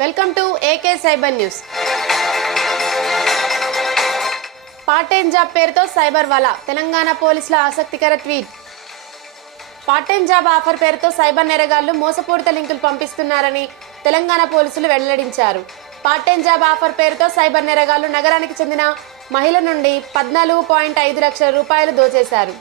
Welcome to AK cyber news. Part time job పేరుతో cyber వాలా తెలంగాణ పోలీసుల ఆసక్తికర tweet. Part time job offer పేరుతో సైబర్ నేరగాళ్ళు మోసపూరిత లింకులు పంపిస్తున్నారని తెలంగాణ పోలీసులు వెల్లడించారు. పార్ట్ టైం జాబ్ ఆఫర్ పేరుతో సైబర్ నేరగాళ్ళు నగరానికి చెందిన మహిళ నుండి పద్నాలుగు పాయింట్ ఐదు లక్షల రూపాయలు దోచేశారు.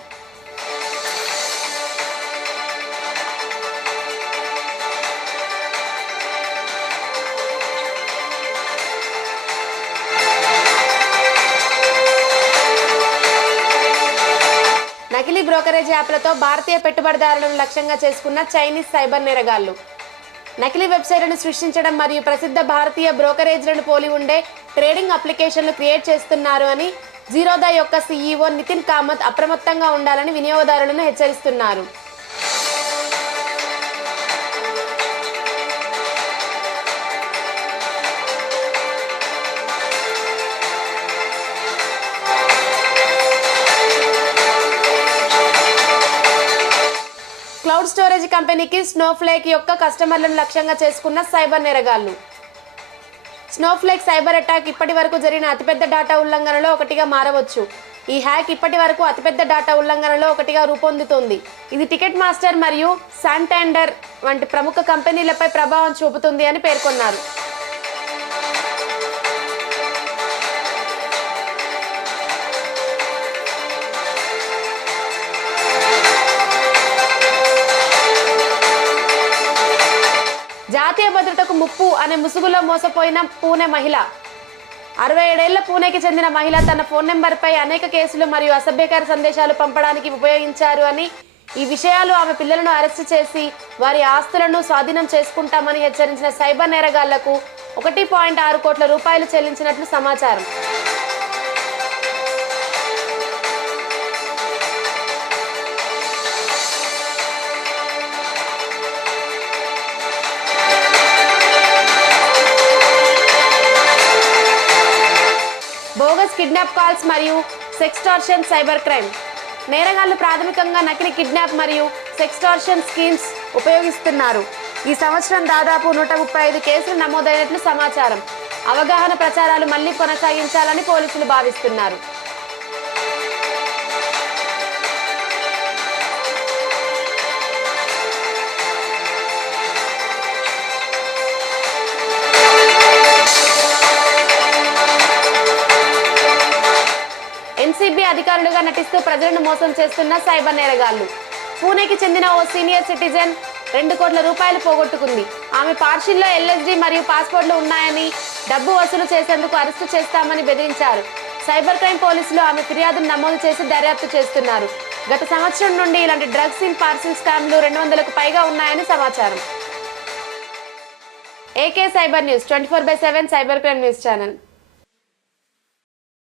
నకిలీ బ్రోకరేజ్ యాప్లతో భారతీయ పెట్టుబడిదారులను లక్ష్యంగా చేసుకున్న చైనీస్ సైబర్ నేరగాళ్ళు. నకిలీ వెబ్సైట్లను సృష్టించడం మరియు ప్రసిద్ధ భారతీయ బ్రోకరేజ్లను పోలి ఉండే ట్రేడింగ్ అప్లికేషన్లు క్రియేట్ చేస్తున్నారు అని జీరోదా యొక్క సీఈఓ నితిన్ కామత్ అప్రమత్తంగా ఉండాలని వినియోగదారులను హెచ్చరిస్తున్నారు. క్లౌడ్ స్టోరేజ్ కంపెనీకి స్నోఫ్లేక్ యొక్క కస్టమర్లను లక్ష్యంగా చేసుకున్న సైబర్ నేరగాళ్ళు. స్నోఫ్లేక్ సైబర్ అటాక్ ఇప్పటి వరకు జరిగిన అతిపెద్ద డేటా ఉల్లంఘనలో ఒకటిగా మారవచ్చు. ఈ హ్యాక్ ఇప్పటి వరకు అతిపెద్ద డేటా ఉల్లంఘనలో ఒకటిగా రూపొందుతోంది. ఇది టికెట్ మాస్టర్ మరియు శాంటాండర్ వంటి ప్రముఖ కంపెనీలపై ప్రభావం చూపుతుంది అని పేర్కొన్నారు. ముప్పు అనే ముసుగులో మోసపోయిన పూణె మహిళ. అరవై ఏడేళ్ళ పూణేకి చెందిన మహిళ తన ఫోన్ నెంబర్పై అనేక కేసులు మరియు అసభ్యకర సందేశాలు పంపడానికి ఉపయోగించారు అని ఈ విషయాలు ఆమె పిల్లలను అరెస్టు చేసి వారి ఆస్తులను స్వాధీనం చేసుకుంటామని హెచ్చరించిన సైబర్ నేరగాళ్ళకు ఒకటి పాయింట్ ఆరు కోట్ల రూపాయలు చెల్లించినట్లు సమాచారం. బోగస్ కిడ్నాప్ కాల్స్ మరియు సెక్స్టార్షన్ సైబర్ క్రైమ్. నేరగాళ్ళు ప్రాథమికంగా నకిలీ కిడ్నాప్ మరియు సెక్స్టార్షన్ స్కీమ్స్ ఉపయోగిస్తున్నారు. ఈ సంవత్సరం దాదాపు నూట ముప్పై ఐదు కేసులు నమోదైనట్లు సమాచారం. అవగాహన ప్రచారాలు మళ్ళీ కొనసాగించాలని పోలీసులు భావిస్తున్నారు. అధికారులుగా నటిస్తూ ప్రజలను మోసం చేస్తున్న సైబర్ నేరగాళ్ళు. పూణేకి చెందిన ఓ సీనియర్ సిటిజన్ రెండు కోట్ల రూపాయలు పోగొట్టుకుంది. ఆమె పార్షిల్లో ఎల్ఎస్డి మరియు పాస్పోర్ట్లు ఉన్నాయని డబ్బు వసూలు చేసేందుకు అరెస్టు చేస్తామని బెదిరించారు. సైబర్ క్రైమ్ పోలీసులు ఆమె ఫిర్యాదును నమోదు చేసి దర్యాప్తు చేస్తున్నారు. గత సంవత్సరం నుండి ఇలాంటి డ్రగ్స్ ఇన్ పార్సిల్ స్కామ్లు రెండు వందలకు పైగా ఉన్నాయని సమాచారం. AK cyber news twenty four by seven cyber crime news channel.